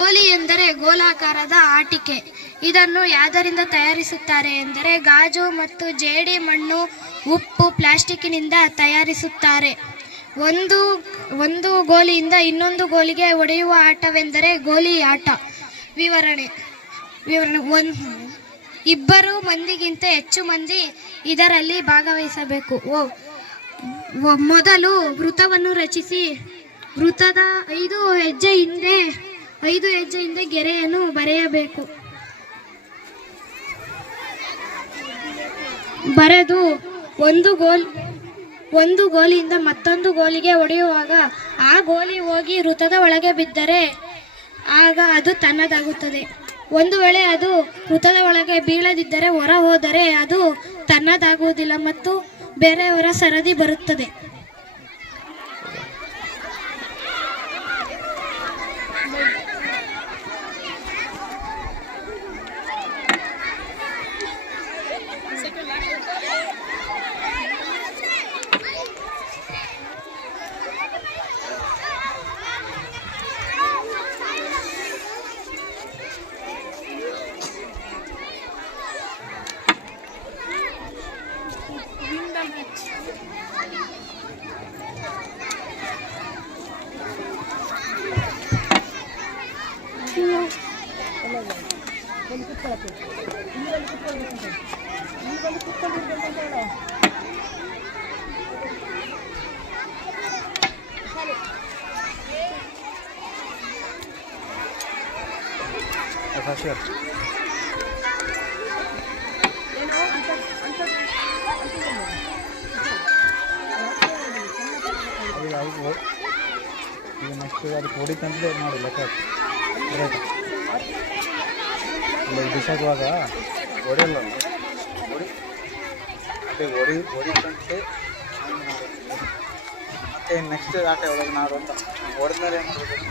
ಗೋಲಿ ಎಂದರೆ ಗೋಲಾಕಾರದ ಆಟಿಕೆ. ಇದನ್ನು ಯಾವುದರಿಂದ ತಯಾರಿಸುತ್ತಾರೆ ಎಂದರೆ ಗಾಜು ಮತ್ತು ಜೇಡಿ ಮಣ್ಣು, ಉಪ್ಪು, ಪ್ಲಾಸ್ಟಿಕ್ನಿಂದ ತಯಾರಿಸುತ್ತಾರೆ. ಒಂದು ಗೋಲಿಯಿಂದ ಇನ್ನೊಂದು ಗೋಲಿಗೆ ಹೊಡೆಯುವ ಆಟವೆಂದರೆ ಗೋಲಿ ಆಟ. ವಿವರಣೆ ಇಬ್ಬರು ಮಂದಿಗಿಂತ ಹೆಚ್ಚು ಮಂದಿ ಇದರಲ್ಲಿ ಭಾಗವಹಿಸಬೇಕು. ಮೊದಲು ವೃತ್ತವನ್ನು ರಚಿಸಿ ವೃತ್ತದ 5 ಹೆಜ್ಜೆ ಹಿಂದೆ ಗೆರೆಯನ್ನು ಬರೆಯಬೇಕು. ಬರೆದು ಒಂದು ಗೋಲಿಯಿಂದ ಮತ್ತೊಂದು ಗೋಲಿಗೆ ಹೊಡೆಯುವಾಗ ಆ ಗೋಲಿ ಹೋಗಿ ವೃತ್ತದ ಒಳಗೆ ಬಿದ್ದರೆ ಆಗ ಅದು ತನ್ನದಾಗುತ್ತದೆ. ಒಂದು ವೇಳೆ ಅದು ವೃತ್ತದ ಒಳಗೆ ಬೀಳದಿದ್ದರೆ, ಹೊರ ಹೋದರೆ ಅದು ತನ್ನದಾಗುವುದಿಲ್ಲ ಮತ್ತು ಬೇರೆಯವರ ಸರದಿ ಬರುತ್ತದೆ. ನೆಕ್ಸ್ಟ್ ಅದಕ್ಕೆ ಹೊಡಿತಂದ್ರೆ ನೋಡಿ ಲೆಕ್ಕ ಬಿಸಾಗುವಾಗ ಹೊಡೆಯಲ್ಲ ಹೊಡಿತಂತೆ. ಮತ್ತೆ ನೆಕ್ಸ್ಟ್ ಆಟ ಒಳಗೆ ನಾಡು ಅಂತ ಹೊಡೆದ್ಮೇಲೆ ಏನು ಮಾಡಬೇಕು?